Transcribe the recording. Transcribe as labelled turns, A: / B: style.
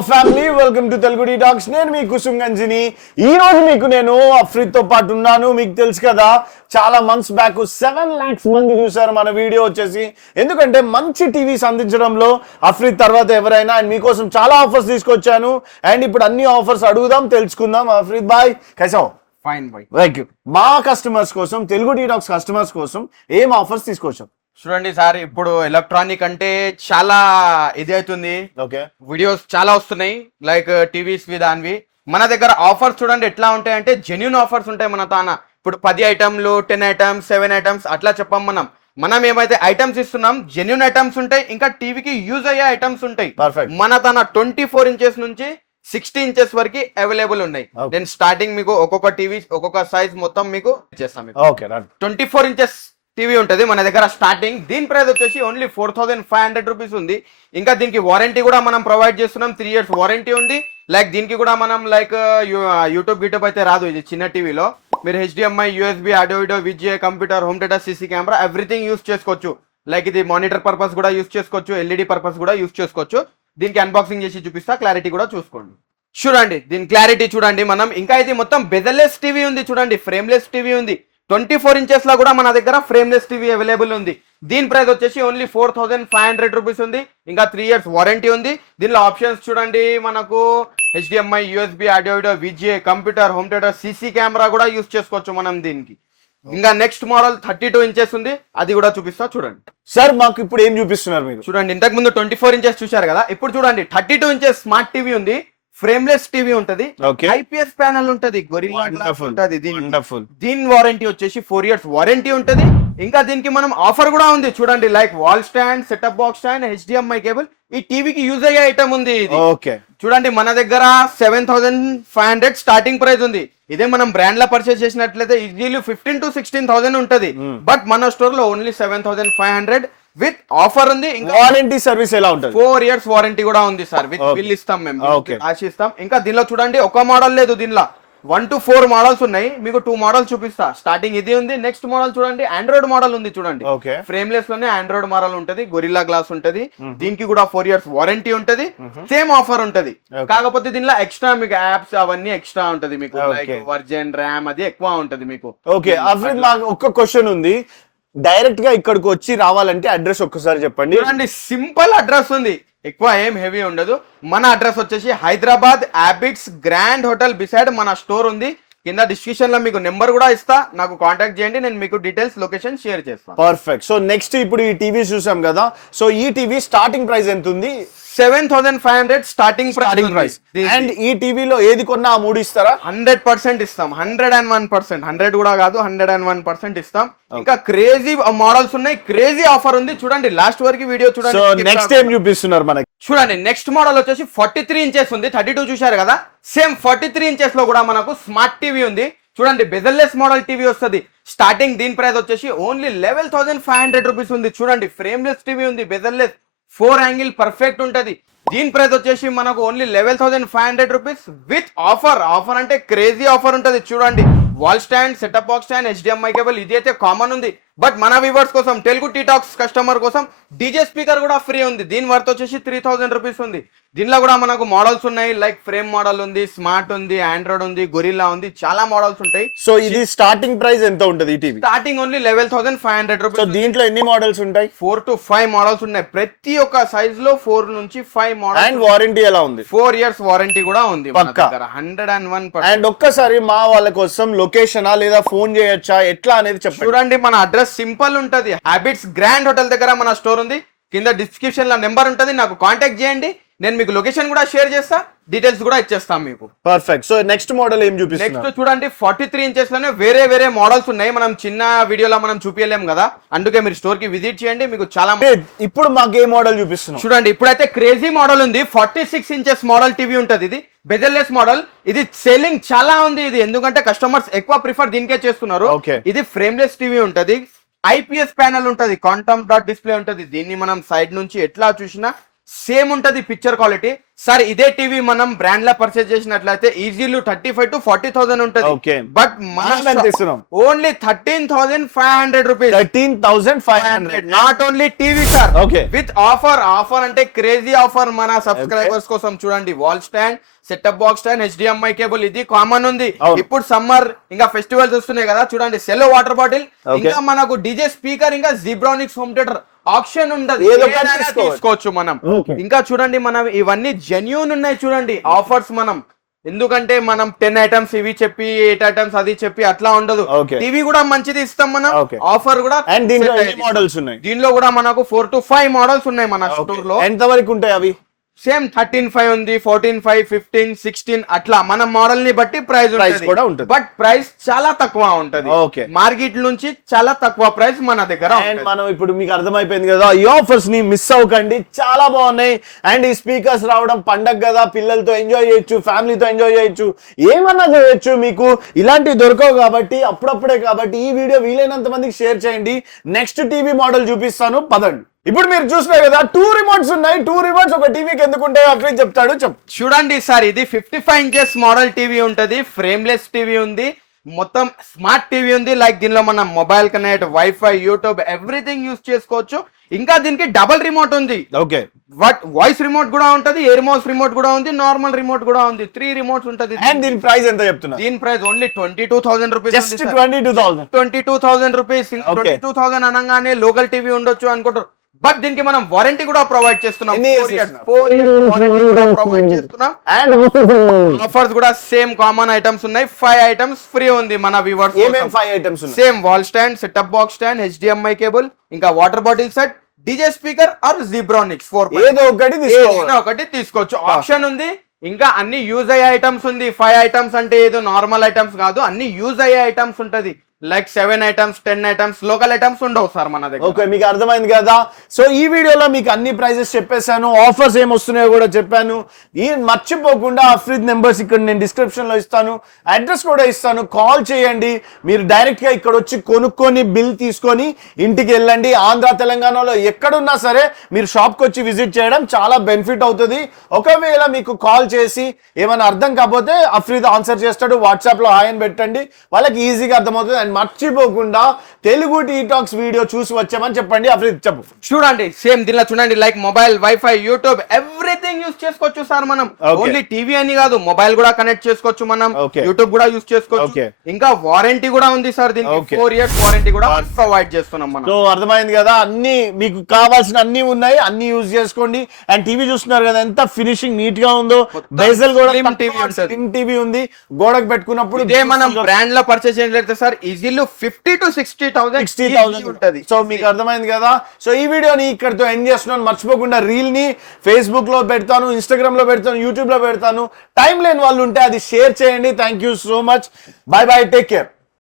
A: Family welcome to Telugu Talks నేను మీ కుసుమ్ గంజిని. ఈ రోజు మీకు నేను అఫ్రీద్తో పాటు ఉన్నాను. మీకు తెలుసు కదా చాలా మంత్స్ బ్యాక్ సెవెన్ లాక్స్ మంది చూసారు మన వీడియో వచ్చేసి. ఎందుకంటే మంచి టీవీస్ అందించడంలో అఫ్రీద్ తర్వాత ఎవరైనా అండ్ మీకోసం చాలా ఆఫర్స్ తీసుకొచ్చాను. అండ్ ఇప్పుడు అన్ని ఆఫర్స్ అడుగుదాం తెలుసుకుందాం. అఫ్రీద్ బాయ్ కైసావ్
B: ఫైన్ బాయ్
A: థ్యాంక్ యూ మా కస్టమర్స్ కోసం తెలుగు టాక్స్ కస్టమర్స్ కోసం ఏం ఆఫర్స్ తీసుకొచ్చాం?
B: చూడండి సార్ ఇప్పుడు ఎలక్ట్రానిక్ అంటే చాలా ఇది అవుతుంది.
A: ఓకే.
B: వీడియోస్ చాలా వస్తున్నాయి లైక్ టీవీస్ వి దానివి. మన దగ్గర ఆఫర్స్ చూడండి ఎట్లా ఉంటాయి అంటే జెన్యున్ ఆఫర్స్ ఉంటాయి మన తాన. ఇప్పుడు పది ఐటమ్లు టెన్ ఐటమ్స్ సెవెన్ ఐటమ్స్ అట్లా చెప్పాం మనం. మనం ఏమైతే ఐటమ్స్ ఇస్తున్నాం జెన్యున్ ఐటమ్స్ ఉంటాయి ఇంకా టీవీకి యూజ్ అయ్యే ఐటమ్స్ ఉంటాయి.
A: పర్ఫెక్ట్
B: మన తన ట్వంటీ ఫోర్ ఇంచెస్ నుంచి సిక్స్టీ ఇంచెస్ వరకు అవైలబుల్ ఉన్నాయి. నేను స్టార్టింగ్ మీకు ఒక్కొక్క టీవీ ఒక్కొక్క సైజ్ మొత్తం మీకు ఇచ్చేస్తాం ట్వంటీ ఫోర్ ఇంచెస్ టీవీ ఉంటుంది మన దగ్గర స్టార్టింగ్ దీని ప్రైస్ వచ్చేసి only four thousand five hundred rupees ఉంది. ఇంకా దీనికి వారంటీ కూడా మనం ప్రొవైడ్ చేస్తున్నాం. త్రీ ఇయర్స్ వారంటీ ఉంది. లైక్ దీనికి కూడా మనం లైక్ యూట్యూబ్ యూట్యూబ్ అయితే రాదు ఇది చిన్న టీవీలో. మీరు HDMI USB audio video VGA computer home theatre CC camera everything use చేసుకోవచ్చు. లైక్ ఇది మానిటర్ పర్పస్ కూడా యూస్ చేసుకోవచ్చు. ఎల్ఈడి పర్పస్ కూడా యూస్ చేసుకోవచ్చు. దీనికి అన్బాక్సింగ్ చేసి చూపిస్తా. క్లారిటీ కూడా చూసుకోండి. చూడండి. దీని క్లారిటీ చూడండి మనం. ఇంకా ఇది మొత్తం బెదర్లెస్ టీవీ ఉంది. చూడండి. ఫ్రేమ్లెస్ టీవీ ఉంది. ట్వంటీ ఫోర్ ఇంచెస్లో కూడా మన దగ్గర ఫ్రేమ్లెస్ టీవీ అవైలబుల్ ఉంది. దీని ప్రైస్ వచ్చేసి only four thousand five hundred rupees ఉంది. ఇంకా త్రీ ఇయర్స్ వారంటీ ఉంది. దీనిలో ఆప్షన్స్ చూడండి. మనకు HDMI USB audio video VGA computer home theatre CC camera కూడా యూస్ చేసుకోవచ్చు మనం దీనికి. ఇంకా next model thirty two inches ఉంది. అది కూడా చూపిస్తా చూడండి.
A: సార్ మాకు ఇప్పుడు ఏం చూపిస్తున్నారు మీరు?
B: చూడండి ఇంతకు ముందు ట్వంటీ ఫోర్ ఇంచెస్ చూశారు కదా. ఇప్పుడు చూడండి thirty two inches smart TV ఉంది. ఫ్రేమ్లెస్ టీవీ ఉంటది. ఐపీఎస్ ప్యానల్ ఉంటది. ఉంటది. దీని వారంటీ వచ్చేసి ఫోర్ ఇయర్స్ వారంటీ ఉంటది. ఇంకా దీనికి మనం ఆఫర్ కూడా ఉంది. చూడండి like wall stand setup box stand HDMI cable ఈ టీవీకి యూజ్ అయ్యే ఐటమ్ ఉంది
A: ఓకే
B: చూడండి మన దగ్గర seven thousand five hundred starting price ఉంది. ఇదే మనం బ్రాండ్లో పర్చేస్ చేసినట్లయితే easily fifteen to sixteen thousand ఉంటది.
A: Hmm.
B: బట్ మన స్టోర్లో only seven thousand five hundred with offer ఉంది. ఇంకా
A: వారంటీ సర్వీస్ ఎలా ఉంటుంది?
B: ఫోర్ ఇయర్స్ వారంటీ కూడా ఉంది సార్ విత్. బిల్ ఇస్తాం మేము. ఆశిస్తాం ఇంకా దీనిలో చూడండి ఒక మోడల్ లేదు దీనిలో. వన్ టు ఫోర్ మోడల్స్ ఉన్నాయి. మీకు టూ మోడల్స్ చూపిస్తా. స్టార్టింగ్ ఇది ఉంది నెక్స్ట్ మోడల్ చూడండి ఆండ్రాయిడ్ మోడల్ ఉంది చూడండి. ఫ్రేమ్లెస్లోనే ఆండ్రాయిడ్ మోడల్ ఉంటది గొరిల్లా గ్లాస్ ఉంటది. దీనికి కూడా ఫోర్ ఇయర్స్ వారంటీ ఉంటది. సేమ్ ఆఫర్ ఉంటది. కాకపోతే దీనిలో ఎక్స్ట్రా మీకు యాప్స్ అవన్నీ ఎక్స్ట్రా ఉంటది మీకు. వర్జన్ ర్యామ్ అది ఎక్కువ ఉంటది మీకు.
A: ఓకే ఒక్క క్వశ్చన్ ఉంది. డైరెక్ట్గా ఇక్కడికి వచ్చి రావాలంటే అడ్రస్ ఒక్కసారి చెప్పండి.
B: చూడండి సింపుల్ అడ్రస్ ఉంది. ఎక్కువ ఏం హెవీ ఉండదు. మన అడ్రస్ వచ్చేసి Hyderabad Abids Grand Hotel beside మన స్టోర్ ఉంది. కింద డిస్క్రిప్షన్లో మీకు నెంబర్ కూడా ఇస్తా. నాకు కాంటాక్ట్ చేయండి నేను మీకు డీటెయిల్స్ లొకేషన్ షేర్ చేస్తాను.
A: పర్ఫెక్ట్. సో నెక్స్ట్ ఇప్పుడు ఈ టీవీ చూసాం కదా. సో ఈ టీవీ స్టార్టింగ్ ప్రైస్ ఎంత ఉంది?
B: Seven thousand five hundred starting
A: starting price and ఈ టీవీలో ఏది కొన్నా ఆ మూడు ఇస్తారా?
B: హండ్రెడ్ పర్సెంట్ ఇస్తాం. Hundred and one percent. Hundred కూడా కాదు హండ్రెడ్ అండ్ వన్ పర్సెంట్ ఇస్తాం. ఇంకా క్రేజీ మోడల్స్ ఉన్నాయి. క్రేజీ ఆఫర్ ఉంది. చూడండి లాస్ట్ వరకు వీడియో
A: సో
B: చూడండి
A: నెక్స్ట్ ఏం చూపిస్తున్నారు మనకి?
B: చూడండి నెక్స్ట్ మోడల్ వచ్చేసి ఫార్టీ త్రీ ఇంచెస్ ఉంది. థర్టీ టూ చూశారు కదా? సేమ్ ఫార్టీ త్రీ ఇంచెస్లో కూడా మనకు స్మార్ట్ టీవీ ఉంది. చూడండి బెజల్లెస్ మోడల్ టీవీ వస్తుంది. స్టార్టింగ్ దీని ప్రైస్ వచ్చేసి only eleven thousand five hundred rupees ఉంది. చూడండి ఫ్రేమ్లెస్ టీవీ ఉంది బెజల్లెస్ ఫోర్ యాంగిల్ పర్ఫెక్ట్ ఉంటుంది. దీని ప్రైస్ వచ్చేసి మనకు only eleven thousand five hundred rupees with offer offer అంటే క్రేజీ ఆఫర్ ఉంటుంది. చూడండి wall stand setup box stand HDMI cable ఇది అయితే కామన్ ఉంది. బట్ మన వ్యూవర్స్ కోసం తెలుగు టీటాక్స్ కస్టమర్ కోసం డీజే స్పీకర్ కూడా ఫ్రీ ఉంది. దీని వర్త్ వచ్చేసి త్రీ థౌసండ్ రూపీస్ ఉంది. దీనిలో కూడా మనకు మోడల్స్ ఉన్నాయి. లైక్ ఫ్రేమ్ మోడల్ ఉంది స్మార్ట్ ఉంది ఆండ్రాయిడ్ ఉంది గొరిల్లా ఉంది చాలా మోడల్స్ ఉంటాయి.
A: సో ఇది స్టార్టింగ్ ప్రైస్ ఎంత ఉంటుంది ఈ TV?
B: Starting only eleven thousand five hundred rupees
A: దీంట్లో ఎన్ని మోడల్స్ ఉంటాయి?
B: ఫోర్ టు ఫైవ్ మోడల్స్ ఉన్నాయి. ప్రతి ఒక్క సైజ్లో ఫోర్ నుంచి ఫైవ్
A: అండ్
B: మోడల్
A: వారంటీ ఎలా ఉంది?
B: ఫోర్ ఇయర్స్ వారంటీ కూడా ఉంది. హండ్రెడ్ అండ్ వన్
A: అండ్ ఒక్కసారి మా వాళ్ళ కోసం లొకేషనా లేదా ఫోన్ చేయొచ్చా? ఎట్లా అనేది చెప్పండి.
B: చూడండి మన అడ్రస్ సింపుల్ ఉంటది. హ్యాబిట్స్ గ్రాండ్ హోటల్ దగ్గర మన స్టోర్ ఉంది. కింద డిస్క్రిప్షన్లో నెంబర్ ఉంటది. నాకు కాంటాక్ట్ చేయండి. నేను మీకు లొకేషన్ కూడా షేర్ చేస్తా డీటెయిల్స్ కూడా ఇచ్చేస్తాం మీకు.
A: పర్ఫెక్ట్ సో నెక్స్ట్ మోడల్ ఏం
B: నెక్స్ట్
A: చూపిస్తున్నారు
B: చూడండి ఫార్టీ త్రీ ఇంచెస్లోనే వేరే వేరే మోడల్స్ ఉన్నాయి. మనం చిన్న వీడియోలో మనం చూపించలేం కదా. అందుకే మీరు స్టోర్కి విజిట్ చేయండి మీకు చాలా
A: ఇప్పుడు మాకు ఏ మోడల్ చూపిస్తున్నాం
B: చూడండి ఇప్పుడైతే క్రేజీ మోడల్ ఉంది. Forty six inches model TV ఉంటది ఇది. బెజల్లెస్ మోడల్ ఇది సెల్లింగ్ చాలా ఉంది ఇది. ఎందుకంటే కస్టమర్స్ ఎక్కువ ప్రిఫర్ దీనికే చేస్తున్నారు. ఇది ఫ్రేమ్లెస్ టీవీ ఉంటది. ఐపీఎస్ ప్యానల్ ఉంటది. కాంటమ్ డాట్ డిస్ప్లే ఉంటది. దీన్ని మనం సైడ్ నుంచి ఎట్లా చూసినా సేమ్ ఉంటది పిక్చర్ క్వాలిటీ సార్ ఇదే టీవీ మనం బ్రాండ్లో పర్చేస్ చేసినట్లయితే easily thirty five to forty thousand ఉంటది. బట్
A: మనం?
B: Only thirteen thousand five hundred rupees
A: thirteen thousand five hundred
B: not only TV sir
A: Okay.
B: With offer offer అంటే crazy offer మన subscribers కోసం చూడండి. Wall stand setup box stand HDMI cable ఇది common ఉంది. ఇప్పుడు summer ఇంకా festivals వస్తున్నాయి కదా చూడండి. సెల్లో వాటర్ బాటిల్. ఇంకా మనకు డీజే స్పీకర్ ఇంకా జీబ్రానిక్స్ హోమ్ థియేటర్ ఆప్షన్ ఉండదు
A: తీసుకోవచ్చు.
B: మనం. ఇంకా చూడండి మనం ఇవన్నీ జెన్యున్ ఉన్నాయి చూడండి ఆఫర్స్ మనం ఎందుకంటే మనం టెన్ ఐటమ్స్ ఇవి చెప్పి ఎయిట్ ఐటమ్స్ అది చెప్పి అట్లా ఉండదు. టీవీ కూడా మంచిది ఇస్తాం మనం. ఆఫర్ కూడా
A: అండ్
B: అయ్యింది.
A: మోడల్స్ ఉన్నాయి
B: దీనిలో కూడా మనకు ఫోర్ టు ఫైవ్ మోడల్స్ ఉన్నాయి మన స్టోర్లో
A: ఎంత వరకు ఉంటాయి అవి
B: సేమ్ థర్టీన్ ఫైవ్ ఉంది ఫోర్టీన్ ఫైవ్ ఫిఫ్టీన్ సిక్స్టీన్ అట్లా మన మోడల్ని బట్టి ప్రైస్
A: Price కూడా ఉంటది.
B: బట్ ప్రైస్ చాలా తక్కువ ఉంటది.
A: Okay.
B: మార్కెట్ నుంచి చాలా తక్కువ ప్రైస్ మన దగ్గర
A: అండ్. మనం ఇప్పుడు మీకు అర్థమైపోయింది కదా ఈ ఆఫర్స్ని మిస్ అవ్వకండి. చాలా బాగున్నాయి. అండ్ ఈ స్పీకర్స్ రావడం పండగ కదా పిల్లలతో ఎంజాయ్ చేయొచ్చు ఫ్యామిలీతో ఎంజాయ్ చేయొచ్చు. ఏమన్నా చేయొచ్చు మీకు? ఇలాంటివి దొరకవు కాబట్టి అప్పుడప్పుడే కాబట్టి ఈ వీడియో వీలైనంత మందికి షేర్ చేయండి. నెక్స్ట్ టీవీ మోడల్ చూపిస్తాను. పదండి. ఇప్పుడు మీరు చూసినారు కదా టూ రిమోట్స్ ఉన్నాయి టూ రిమోట్స్ ఒక టీవీకి ఎందుకు ఉంటాయో అఫ్రీద్ చెప్తాడు
B: చూడండి సార్ ఇది fifty five inches model TV ఉంటది ఫ్రేమ్లెస్ టీవీ ఉంది మొత్తం స్మార్ట్ టీవీ ఉంది లైక్ దీనిలో మనం mobile connect wifi YouTube everything use చేసుకోవచ్చు. ఇంకా దీనికి డబల్ రిమోట్ ఉంది.
A: ఓకే
B: బట్ వాయిస్ రిమోట్ కూడా ఉంటది ఎయిర్ మౌస్ రిమోట్ కూడా ఉంది నార్మల్ రిమోట్ కూడా ఉంది. త్రీ రిమోట్స్ ఉంటది
A: అండ్ దీని ప్రైస్ ఎంత చెప్తున్నా
B: దీని price only twenty two thousand rupees
A: twenty two thousand
B: twenty two thousand rupees. Twenty two thousand అనగానే లోకల్ టీవీ ఉండొచ్చు అనుకుంటారు. బట్ దీనికి మనం వారంటీ కూడా ప్రొవైడ్ చేస్తున్నాం. కూడా చేస్తున్నాం.
A: అండ్
B: ఆఫర్స్ కూడా సేమ్ కామన్ ఐటమ్స్ ఉన్నాయి. ఫైవ్ ఐటమ్స్ ఫ్రీ ఉంది మన వ్యూవర్స్
A: ఏమేం ఫైవ్ ఐటమ్స్ ఉన్నాయి?
B: Same wall stand setup box stand HDMI cable ఇంకా water bottle set DJ speaker or Zebronics four
A: ఏదో ఒకటి
B: ఒకటి తీసుకోవచ్చు. ఆప్షన్ ఉంది. ఇంకా అన్ని యూజ్ అయ్యే ఐటమ్స్ ఉంది. ఫైవ్ ఐటమ్స్ అంటే ఏదో నార్మల్ ఐటమ్స్ కాదు. అన్ని యూజ్ అయ్యే ఐటమ్స్ ఉంటది. Like seven items ten items local items ఉండవు సార్ మన దగ్గర.
A: ఓకే మీకు అర్థమైంది కదా? సో ఈ వీడియోలో మీకు అన్ని ప్రైజెస్ చెప్పేశాను. ఆఫర్స్ ఏం వస్తున్నాయో కూడా చెప్పాను. ఈ మర్చిపోకుండా అఫ్రిద్ నెంబర్స్ ఇక్కడ నేను డిస్క్రిప్షన్లో ఇస్తాను. అడ్రస్ కూడా ఇస్తాను. కాల్ చేయండి. మీరు డైరెక్ట్గా ఇక్కడ వచ్చి కొనుక్కొని బిల్ తీసుకొని ఇంటికి వెళ్ళండి. ఆంధ్ర తెలంగాణలో ఎక్కడున్నా సరే మీరు షాప్కి వచ్చి విజిట్ చేయడం చాలా బెనిఫిట్ అవుతుంది. ఒకవేళ మీకు కాల్ చేసి ఏమైనా అర్థం కాకపోతే అఫ్రీద్ ఆన్సర్ చేస్తాడు. వాట్సాప్లో హాయ్ అని పెట్టండి. వాళ్ళకి ఈజీగా అర్థమవుతుంది. అండ్ మర్చిపోకుండా తెలుగు టీటాక్స్ వీడియో చూసి వచ్చామని చెప్పండి. అఫ్రీద్ చెప్పు.
B: చూడండి సేమ్ దీనిలో చూడండి like mobile wifi YouTube everything use చేసుకోవచ్చు సార్ మనం. ఓన్లీ టీవీ అని కాదు మొబైల్ కూడా కనెక్ట్ చేసుకోవచ్చు మనం. యూట్యూబ్ కూడా యూస్ చేసుకోవచ్చు. ఇంకా వారంటీ కూడా ఉంది సార్ దీనికి. ఫోర్ ఇయర్స్ వారంటీ కూడా ప్రొవైడ్ చేస్తున్నాం మనం.
A: సో అర్థమైంది కదా? అన్ని మీకు కావాల్సిన అన్ని ఉన్నాయి అన్ని యూజ్ చేసుకోండి. అండ్ టీవీ చూస్తున్నారు కదా ఎంత ఫినిషింగ్ నీట్గా ఉందో. బెజల్ కూడా టీవీ ఉంది. గోడకు పెట్టుకున్నప్పుడు
B: ఇదే మనం బ్రాండ్లో పర్చేస్ చేయట్లేదు sir ఈజీలో fifty to sixty thousand
A: sixty thousand
B: ఉంటది.
A: సో మీకు అర్థమైంది కదా? సో ఈ వీడియోని ఇక్కడతో ఎండ్ చేస్తున్నాను. మర్చిపోకుండా రీల్ని ఫేస్బుక్లో పెడతాను ఇన్స్టాగ్రామ్లో పెడతాను యూట్యూబ్లో పెడతాను. టైం లేని వాళ్ళు ఉంటే అది షేర్ చేయండి. Thank you so much bye bye take care